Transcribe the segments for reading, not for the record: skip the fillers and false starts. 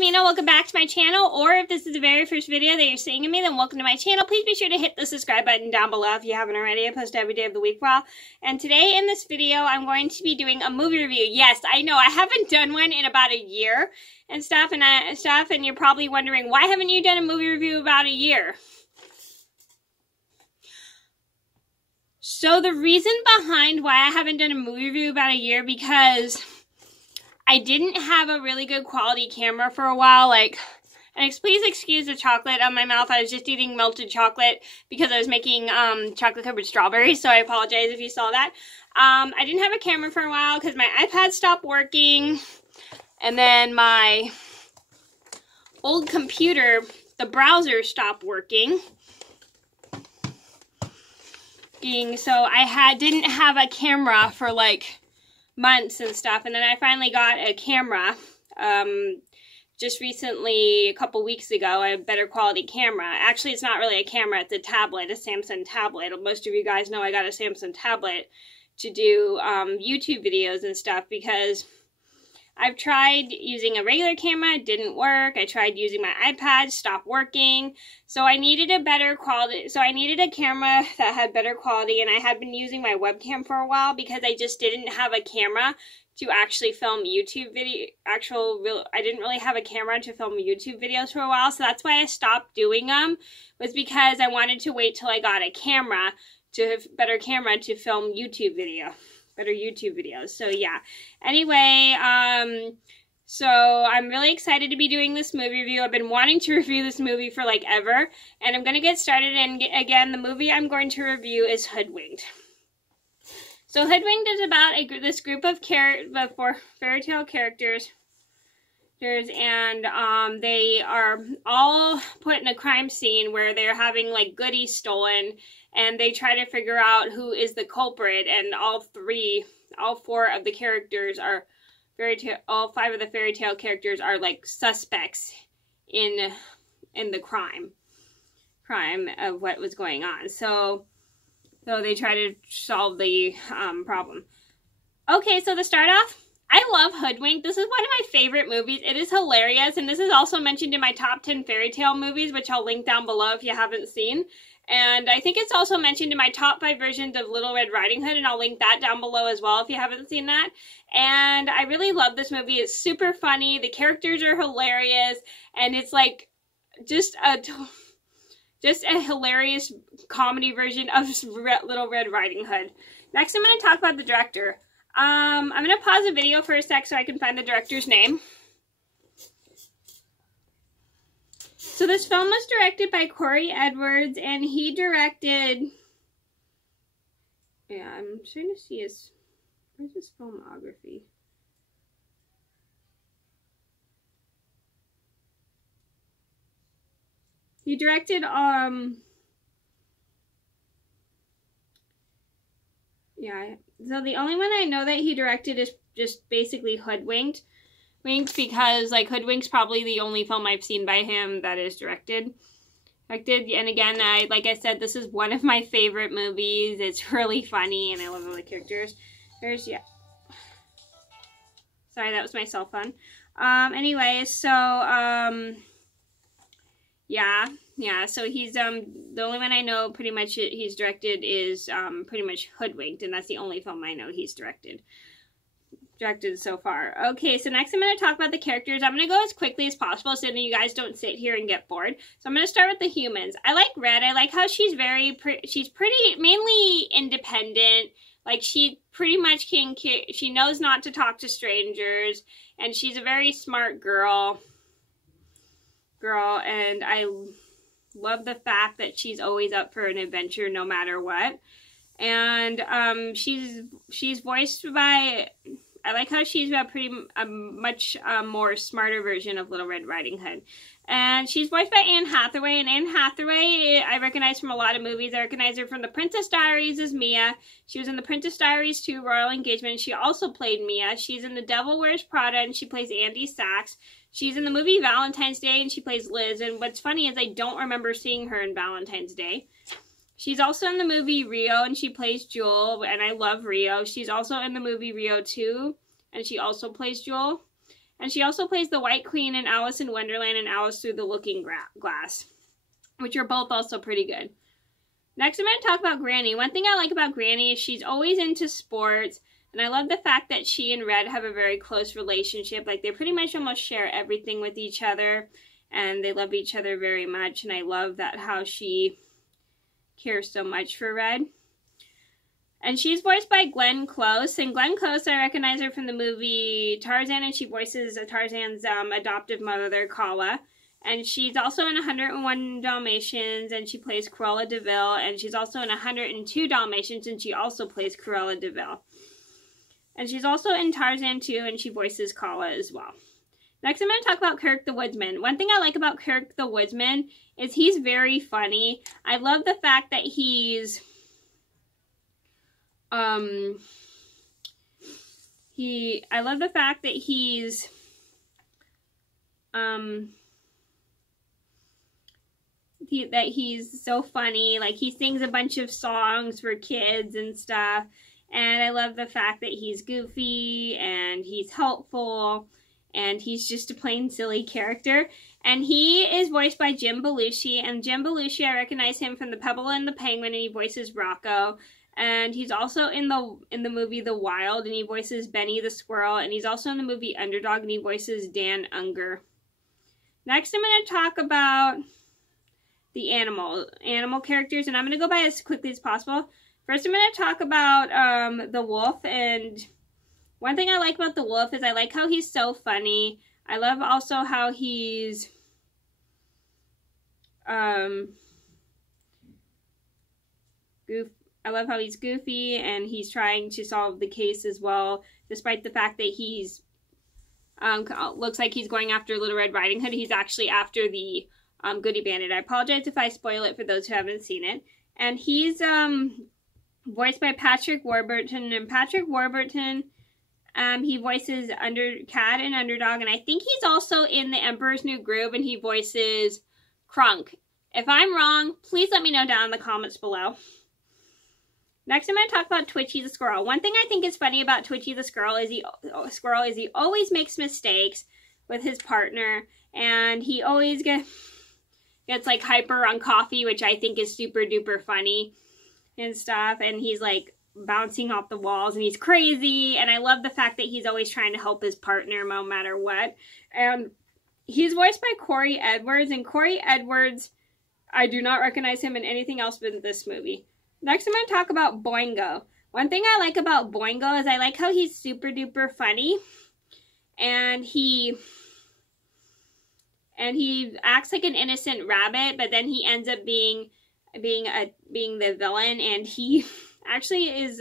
Mena. Welcome back to my channel, or if this is the very first video that you're seeing of me, then welcome to my channel. Please be sure to hit the subscribe button down below if you haven't already. I post every day of the week for a while. And today in this video, I'm going to be doing a movie review. Yes, I know, I haven't done one in about a year and stuff, and you're probably wondering, why haven't you done a movie review about a year? So the reason behind why I haven't done a movie review about a year, because I didn't have a really good quality camera for a while. And please excuse the chocolate on my mouth. I was just eating melted chocolate because I was making chocolate covered strawberries, so I apologize if you saw that. I didn't have a camera for a while because my iPad stopped working, and then my old computer, the browser stopped working. So I didn't have a camera for like months and stuff, and then I finally got a camera just recently, a couple weeks ago, a better quality camera. Actually, it's not really a camera, it's a tablet, a Samsung tablet. Most of you guys know I got a Samsung tablet to do YouTube videos and stuff, because I've tried using a regular camera, it didn't work. I tried using my iPad, stopped working. So I needed a better quality, so I needed a camera that had better quality, and I had been using my webcam for a while because I just didn't have a camera to actually film YouTube video, I didn't really have a camera to film YouTube videos for a while, so that's why I stopped doing them, was because I wanted to wait till I got a camera, better camera to film better YouTube videos. So yeah, anyway, so I'm really excited to be doing this movie review. I've been wanting to review this movie for like ever, and I'm gonna get started. And again, the movie I'm going to review is Hoodwinked. So Hoodwinked is about this group of four fairy tale characters, and they are all put in a crime scene where they're having like goodies stolen, and they try to figure out who is the culprit. And all four of the characters are all five of the fairy tale characters are like suspects in the crime of what was going on. So they try to solve the problem. Okay, so to start off, I love Hoodwinked. This is one of my favorite movies. It is hilarious, and this is also mentioned in my top 10 fairy tale movies, which I'll link down below if you haven't seen. And I think it's also mentioned in my top 5 versions of Little Red Riding Hood, and I'll link that down below as well if you haven't seen that. And I really love this movie. It's super funny. The characters are hilarious, and it's like just a hilarious comedy version of Little Red Riding Hood. Next, I'm going to talk about the director. I'm going to pause the video for a sec so I can find the director's name. So this film was directed by Corey Edwards, and he directed... Yeah, I'm trying to see where's his filmography? He directed, yeah, so the only one I know that he directed is just basically Hoodwinked. Because, like, Hoodwinked's probably the only film I've seen by him that is directed. And again, like I said, this is one of my favorite movies. It's really funny, and I love all the characters. Yeah. Sorry, that was my cell phone. Anyway, so, yeah, so he's, the only one I know pretty much he's directed is, pretty much Hoodwinked, and that's the only film I know he's directed so far. Okay, so next I'm going to talk about the characters. I'm going to go as quickly as possible so that you guys don't sit here and get bored. So I'm going to start with the humans. I like Red. I like how she's she's pretty, mainly independent. Like, she pretty much she knows not to talk to strangers, and she's a very smart girl, and I love the fact that she's always up for an adventure no matter what. And she's voiced by... I like how she's a much more smarter version of Little Red Riding Hood. And she's voiced by Anne Hathaway. And Anne Hathaway, I recognize from a lot of movies. I recognize her from The Princess Diaries as Mia. She was in The Princess Diaries 2, Royal Engagement. She also played Mia. She's in The Devil Wears Prada, and she plays Andy Sachs. She's in the movie Valentine's Day, and she plays Liz. And what's funny is I don't remember seeing her in Valentine's Day. She's also in the movie Rio, and she plays Jewel, and I love Rio. She's also in the movie Rio 2, and she also plays Jewel. And she also plays the White Queen in Alice in Wonderland and Alice Through the Looking Glass, which are both also pretty good. Next, I'm going to talk about Granny. One thing I like about Granny is she's always into sports, and I love the fact that she and Red have a very close relationship. Like, they pretty much almost share everything with each other, and they love each other very much, and I love that how she cares so much for Red. And she's voiced by Glenn Close, and Glenn Close, I recognize her from the movie Tarzan, and she voices Tarzan's adoptive mother, Kala. And she's also in 101 Dalmatians, and she plays Cruella de Vil, and she's also in 102 Dalmatians, and she also plays Cruella de Vil. And she's also in Tarzan 2, and she voices Kala as well. Next, I'm going to talk about Kirk the Woodsman. One thing I like about Kirk the Woodsman is he's very funny. I love the fact that he's... I love the fact that he's... that he's so funny. Like, he sings a bunch of songs for kids and stuff. And I love the fact that he's goofy and he's helpful and he's just a plain silly character. And he is voiced by Jim Belushi. And Jim Belushi, I recognize him from The Pebble and the Penguin, and he voices Rocco. And he's also in the movie The Wild, and he voices Benny the Squirrel. And he's also in the movie Underdog, and he voices Dan Unger. Next, I'm going to talk about the animal characters, and I'm going to go by as quickly as possible. First, I'm going to talk about the wolf, and one thing I like about the wolf is I like how he's so funny. I love also how he's I love how he's goofy, and he's trying to solve the case as well, despite the fact that he's looks like he's going after Little Red Riding Hood. He's actually after the Goody Bandit. I apologize if I spoil it for those who haven't seen it. And he's voiced by Patrick Warburton. And Patrick Warburton, he voices Cad and Underdog. And I think he's also in The Emperor's New Groove, and he voices Krunk. If I'm wrong, please let me know down in the comments below. Next, I'm going to talk about Twitchy the Squirrel. One thing I think is funny about Twitchy the Squirrel is he always makes mistakes with his partner, and he always gets like hyper on coffee, which I think is super duper funny and stuff. And he's like bouncing off the walls, and he's crazy. And I love the fact that he's always trying to help his partner no matter what. And he's voiced by Corey Edwards, and Corey Edwards, I do not recognize him in anything else but this movie. Next, I'm going to talk about Boingo. One thing I like about Boingo is I like how he's super duper funny, and he acts like an innocent rabbit, but then he ends up being the villain, and he actually is.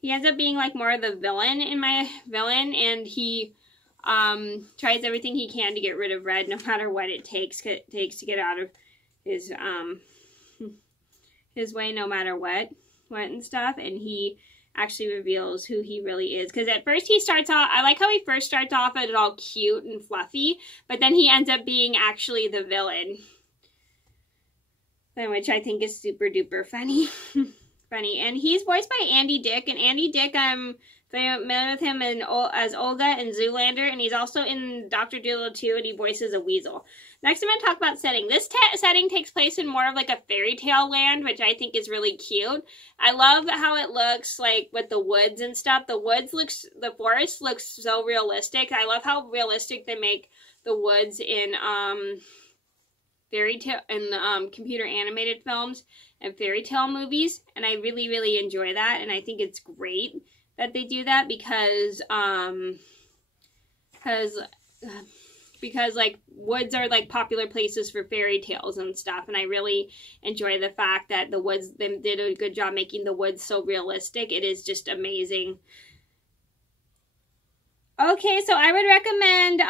He ends up being like more of the villain and he tries everything he can to get rid of Red, no matter what it takes to get out of his way, no matter what and stuff. And he actually reveals who he really is, because at first he starts off, I like how he first starts off as all cute and fluffy, but then he ends up being actually the villain, which I think is super duper funny. And he's voiced by Andy Dick, and Andy Dick, I'm familiar with him as Olga in Zoolander, and he's also in Dr. Dolittle 2, and he voices a weasel. Next, I'm going to talk about setting. This setting takes place in more of like a fairy tale land, which I think is really cute. I love how it looks like with the woods and stuff. The forest looks so realistic. I love how realistic they make the woods in computer animated films and fairy tale movies, and I really, really enjoy that, and I think it's great that they do that because like woods are like popular places for fairy tales and stuff, and I really enjoy the fact that the woods, they did a good job making the woods so realistic. It is just amazing. Okay, so I would recommend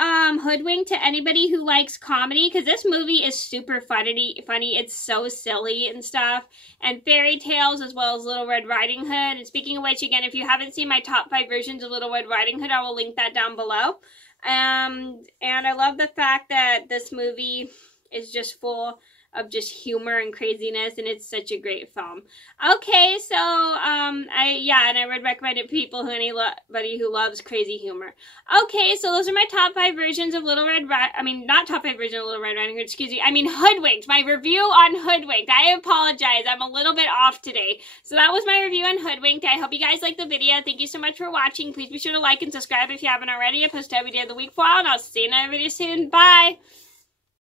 Hoodwinked to anybody who likes comedy, because this movie is super funny. It's so silly and stuff, and fairy tales as well as Little Red Riding Hood. And speaking of which, again, if you haven't seen my top 5 versions of Little Red Riding Hood, I will link that down below. And I love the fact that this movie is just full of just humor and craziness, and it's such a great film. Okay, so I would recommend it to people anybody who loves crazy humor. Okay, so those are my top 5 versions of Little Red not top 5 versions of Little Red Riding Hood, excuse me. I mean Hoodwinked, my review on Hoodwinked. I apologize, I'm a little bit off today. So that was my review on Hoodwinked. I hope you guys liked the video. Thank you so much for watching. Please be sure to like and subscribe if you haven't already. I post every day of the week for a while, and I'll see you in another video soon. Bye!